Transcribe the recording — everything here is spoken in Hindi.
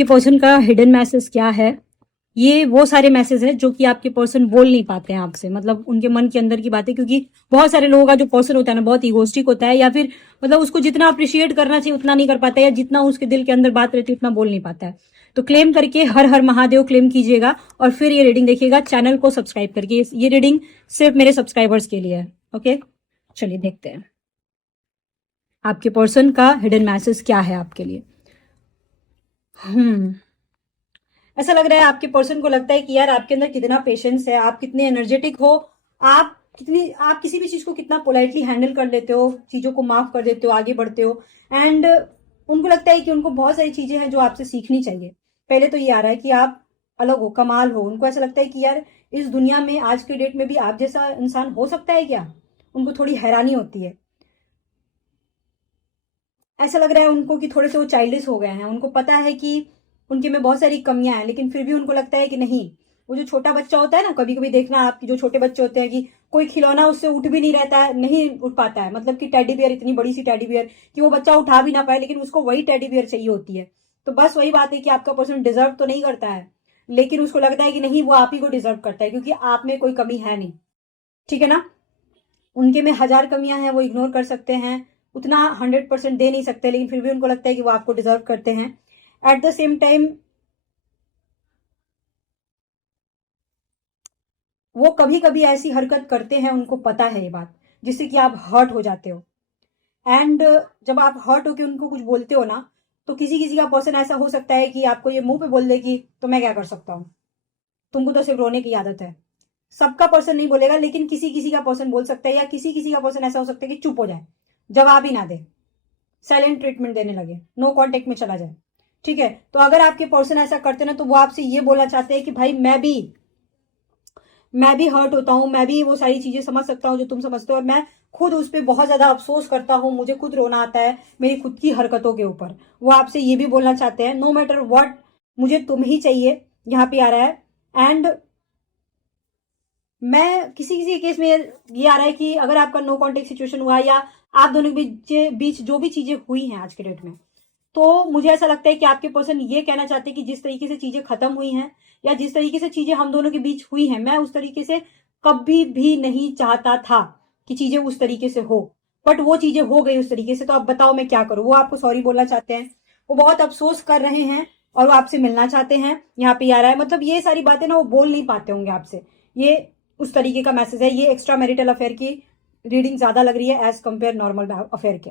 आपके पर्सन का हिडन मैसेज क्या है। ये वो सारे मैसेज है जो कि आपके पर्सन बोल नहीं पाते हैं आपसे, मतलब उनके मन के अंदर की बातें, क्योंकि बहुत सारे लोगों का जो पर्सन होता है ना बहुत इगोस्टिक होता है, या फिर मतलब उसको जितना अप्रिशिएट करना चाहिए उतना नहीं कर पाता है, या जितना उसके दिल के अंदर बात रहती है उतना बोल नहीं पाता है। तो क्लेम करके हर हर महादेव क्लेम कीजिएगा और फिर ये रीडिंग देखिएगा चैनल को सब्सक्राइब करके। ये रीडिंग सिर्फ मेरे सब्सक्राइबर्स के लिए है। ओके, चलिए देखते हैं आपके पर्सन का हिडन मैसेज क्या है आपके लिए। ऐसा लग रहा है आपके पर्सन को लगता है कि यार आपके अंदर कितना पेशेंस है, आप कितने एनर्जेटिक हो, आप किसी भी चीज को कितना पोलाइटली हैंडल कर लेते हो, चीजों को माफ कर देते हो, आगे बढ़ते हो। एंड उनको लगता है कि उनको बहुत सारी चीजें हैं जो आपसे सीखनी चाहिए। पहले तो ये आ रहा है कि आप अलग हो, कमाल हो। उनको ऐसा लगता है कि यार इस दुनिया में आज के डेट में भी आप जैसा इंसान हो सकता है क्या। उनको थोड़ी हैरानी होती है। ऐसा लग रहा है उनको कि थोड़े से वो चाइल्डिश हो गए हैं। उनको पता है कि उनके में बहुत सारी कमियां हैं, लेकिन फिर भी उनको लगता है कि नहीं, वो जो छोटा बच्चा होता है ना, कभी कभी देखना आपकी जो छोटे बच्चे होते हैं कि कोई खिलौना उससे उठ भी नहीं रहता है, नहीं उठ पाता है, मतलब कि टेडी बियर, इतनी बड़ी सी टेडी बियर कि वो बच्चा उठा भी ना पाए, लेकिन उसको वही टेडी बियर चाहिए होती है। तो बस वही बात है कि आपका पर्सन डिजर्व तो नहीं करता है, लेकिन उसको लगता है कि नहीं, वो आप ही को डिजर्व करता है, क्योंकि आप में कोई कमी है नहीं। ठीक है ना। उनके में हजार कमियां हैं, वो इग्नोर कर सकते हैं, उतना 100% दे नहीं सकते, लेकिन फिर भी उनको लगता है कि वो आपको डिजर्व करते हैं। एट द सेम टाइम वो कभी कभी ऐसी हरकत करते हैं, उनको पता है ये बात, जिससे कि आप हर्ट हो जाते हो। एंड जब आप हर्ट होकर उनको कुछ बोलते हो ना, तो किसी किसी का पर्सन ऐसा हो सकता है कि आपको ये मुंह पे बोल दे कि तो मैं क्या कर सकता हूँ, तुमको तो सिर्फ रोने की आदत है। सबका पर्सन नहीं बोलेगा, लेकिन किसी किसी का पर्सन बोल सकता है, या किसी किसी का पर्सन ऐसा हो सकता है कि चुप हो जाए, जवाब ही ना दे, साइलेंट ट्रीटमेंट देने लगे, नो कांटेक्ट में चला जाए। ठीक है, तो अगर आपके पर्सन ऐसा करते ना, तो वो आपसे ये बोलना चाहते हैं कि भाई मैं भी हर्ट होता हूँ, मैं भी वो सारी चीजें समझ सकता हूँ जो तुम समझते हो, और मैं खुद उस पर बहुत ज्यादा अफसोस करता हूँ, मुझे खुद रोना आता है मेरी खुद की हरकतों के ऊपर। वो आपसे ये भी बोलना चाहते हैं, नो मैटर व्हाट, मुझे तुम ही चाहिए, यहाँ पे आ रहा है। एंड मैं किसी किसी केस में ये आ रहा है कि अगर आपका नो कॉन्टेक्ट सिचुएशन हुआ, या आप दोनों के बीच जो भी चीजें हुई हैं आज के डेट में, तो मुझे ऐसा लगता है कि आपके पर्सन ये कहना चाहते हैं कि जिस तरीके से चीजें खत्म हुई हैं, या जिस तरीके से चीजें हम दोनों के बीच हुई हैं, मैं उस तरीके से कभी भी नहीं चाहता था कि चीजें उस तरीके से हो, बट वो चीजें हो गई उस तरीके से। तो अब बताओ मैं क्या करूं। वो आपको सॉरी बोलना चाहते हैं, वो बहुत अफसोस कर रहे हैं, और वो आपसे मिलना चाहते हैं, यहाँ पे आ रहा है। मतलब ये सारी बातें ना वो बोल नहीं पाते होंगे आपसे। ये उस तरीके का मैसेज है। ये एक्स्ट्रा मैरिटल अफेयर की रीडिंग ज्यादा लग रही है एज कंपेयर नॉर्मल अफेयर के।